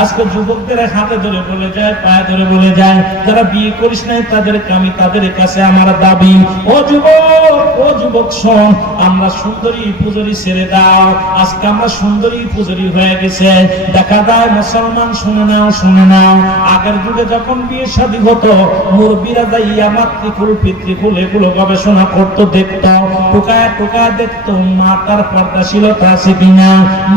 আজকে যুবকদের হাতে ধরে বলে যায়, পায়ে ধরে বলে যায়, যারা বিয়ে করিস নাই তাদেরকে আমি, তাদের কাছে আমার দাবি, ও যুবক শোন, আমরা সুন্দরী পূজারি ছেড়ে দাও। আজকে আমরা সুন্দরী পূজারি হয়ে গেছে। দেখা যায় মুসলমান, শুনে নাও, আগের যুগে যখন বিয়ে শাদী হতো, মুরব্বীরা যাইয়া মাতৃকুল পিতৃকুল এগুলো গবেষণা করতো, দেখতো, টোকায় দেখতো মাতার পর্দাশীলতা আছে কিনা,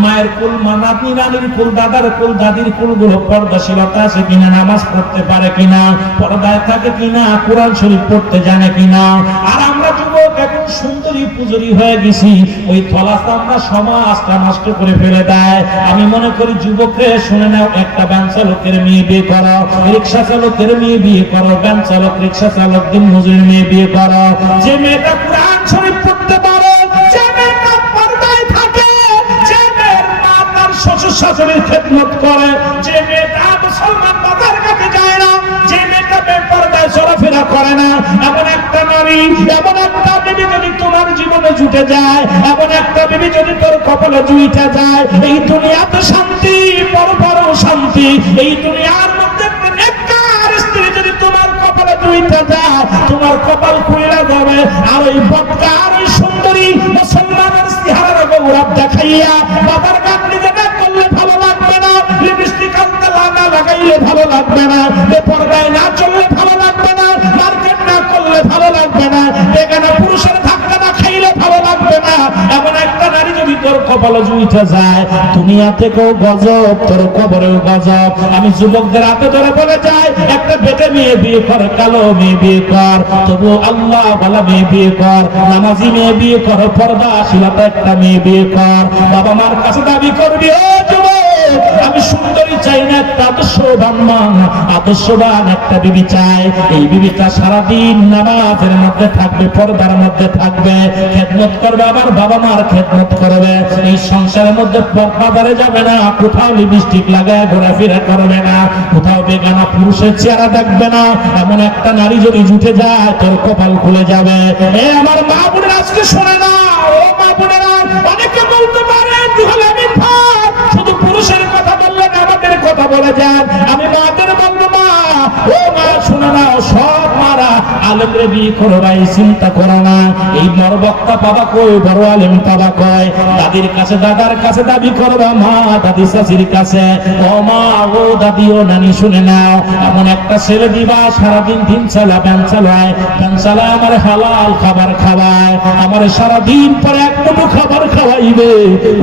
মায়ের কুল, নাতনি নানির কুল, দাদার কুল, দাদির কুলগুলো পর্দাশীলতা আছে কিনা, নামাজ পড়তে পারে কিনা, পর্দায় থাকে কিনা, কোরআন শরীফ পড়তে জানে কিনা। আর আমরা যুবক এখন সুন্দরী পূজারি হয়ে গেছি, ওই থলাটা আমরা সমাজটা নষ্ট করে ফেলে দেয়। আমি মনে করি যুবকরে শুনে নাও, একটা ভ্যান চালকের মেয়ে বিয়ে করো, রিক্সা চালকের মেয়ে বিয়ে করো, ভ্যান চালক, রিক্সা চালক, দিন মজুরি মেয়ে বিয়ে করো। যে মেয়েটা কোরআন শরীফ পড়তে পারে, যে মেয়েটা পর্দায় থাকে, যে মেয়ের মা তার শ্বশুর শাশুড়ির খেদমত করে, যে মেয়েটা মুসলমান বাজার কাছে যায় না, যে মেয়েটা বেপরদায় চলাফেরা করে না, এমন একটা নারী, এমন একটা বিবি যদি তোমার জীবনে জুটে যায়, এমন একটা বিবি যদি তোর কপালে জুইটা যায়, এই দুনিয়াতে শান্তি, পরপর শান্তি। এই দুনিয়ার মধ্যে একটা নেককার স্ত্রী যদি তোমার কপালে জুইটা যায়, তোমার কপাল খুলে যাবে। আর ওই বদকার, ওই সুন্দরী মুসলমানের চেহারার গৌরব দেখাইয়া বাবার কাঠ নিজেকে করলে ভালো লাগবে না, লিপস্টিক আনতে না লাগাইলে ভালো লাগবে না, বেপরদায় না চললে ভালো লাগবে না, মার্কেট না করলে ভালো লাগবে না, বেগানা পুরুষের ধাক্কা না খাইলে ভালো লাগবে না। এমন একটা নারী যদি তোর কপালে জুইটা যায়, দুনিয়া থেকেও গজব, তোর কবরেও গজব। আমি যুবকদের হাতে ধরে বলে যাই, একটা বেটে মেয়ে বিয়ে কর, কালো মেয়ে বিয়ে কর, তবু আল্লাহ ওয়ালা মেয়ে বিয়ে কর, নামাজি মেয়ে বিয়ে কর, পর্দাশীলতা একটা মেয়ে বিয়ে কর। বাবা মার কাছে দাবি করবি, ও যুবক, আমি সুন্দরী চাই না, একটা আদর্শবান একটা বিবি চাই। এই বিবিটা সারাদিন নামাজের মধ্যে থাকবে, পর্দার মধ্যে থাকবে, খেদমত করবে, আমার বাবা মার খেদমত করবে। এই সংসারের মধ্যে বাজারে যাবে না, কোথাও লিপস্টিক লাগায় ঘোরাফেরা করবে না, কোথাও বেগানা পুরুষের চেহারা দেখবে না। এমন একটা নারী যদি জুটে যায়, তোর কপাল খুলে যাবে। এ আমার মা বোনের আজকে শোনে না, ও মা বোনেরা, অনেকে বলতে পারে শুধু পুরুষের কথা বললেন, আমাদের কথা বলে যান। আমি মাদের বলবো, মা, ও মা শুনে নাও, সব মারা আলেমরে বিয়ে করো ভাই, চিন্তা করো না। এই বড় বক্তা বাবা কই, বড় আলেম বাবা কয়, দাদির কাছে, দাদার কাছে দাবি করবা, মা দাদি চাচির কাছে, ও মা, ও দাদি, ও নানি শুনে নাও, এমন একটা ছেলে দিবা সারাদিন দিন চালা, ব্যান চালায়, আমার হালাল খাবার খাওয়ায়, আমার সারাদিন পরে এক মুঠো খাবার খাওয়াইবে,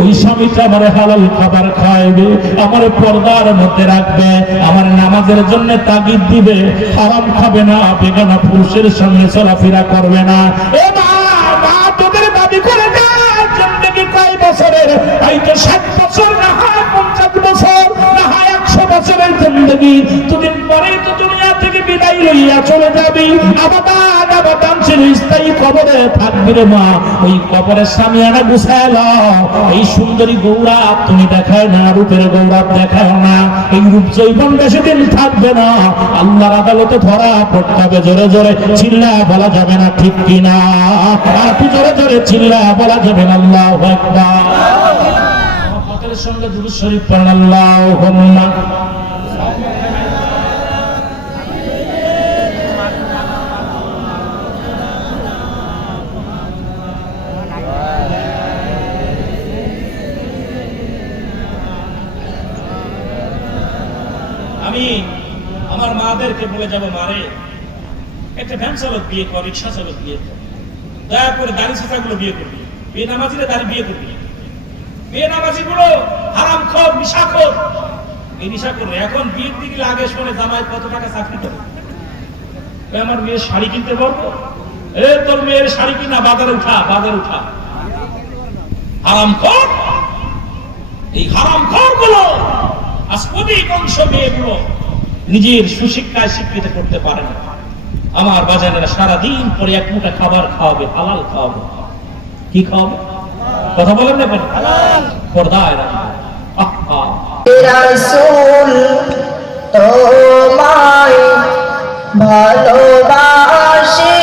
ওই স্বামীটা আমার হালাল খাবার খাওয়াইবে, আমার পর্দার মধ্যে রাখবে, আমার নামাজের জন্য তাগিদ দিবে, হারাম খাবে না, বেগানা পুরুষের সঙ্গে চলাফেরা করবে না। এ মা, তোদের দাবি করে যায় জিন্দেগি কয় বছরের? এই তো 60 বছর, না হয় 50 বছর, না হয় 100 বছরের জিন্দেগি। দুদিন পরেই তো দুনিয়া থেকে বিদায় লইয়া চলে যাবি। আবাদান চিরস্থায়ী কবরে থাকবি রে মা। ওই কবরের সামিয়ানা গুছায় লও। এই সুন্দরী গৌরব তুমি দেখায় না, রূপের গৌরব দেখায় না। এই রূপ যৌবন বেশি দিন থাকবে না, আল্লাহর আদালতে ধরা পড়তে হবে। জোরে জোরে চিল্লায় বলা যাবে না, ঠিক কিনা? আর তুই জোরে জোরে চিল্লায় বলা যাবে না, আল্লাহু আকবার। আমাদের সঙ্গে দুরূদ শরীফ পড়েন, আল্লাহুম্মা। আমি আমার মাদেরকে বলে যাবো, মারে, একটা ভ্যান চালক বিয়ে কর, রিক্সা চালক বিয়ে কর, দয়া করে দাড়ি চাচা গুলো বিয়ে করবি, বেনামাজিরা দাড়ি বিয়ে করবি। বেনামাজি গুলো হারামখোর, নিশাখোর। এই নিশাখোর এখন বিয়ের দিকে আগে শোনে জামাই কত টাকা চাকরি করে, আমার মেয়ের শাড়ি কিনতে পারবো, এ তোর মেয়ের শাড়ি কিনা, বাজারে উঠা, বাজারে উঠা। হারামখোর, এই হারামখোর গুলো আজ অধিকাংশ মেয়েগুলো নিজের সুশিক্ষায় স্বীকৃত করতে পারে না। আমার বাজারেরা সারাদিন পরে এক মুঠা খাবার খাওয়াবে, হালাল খাওয়াবে। কি খাওয়াবে? কথা বলেন না কেন? পর্দায় রাখবে। রাসূল তোমায় ভালোবাসি।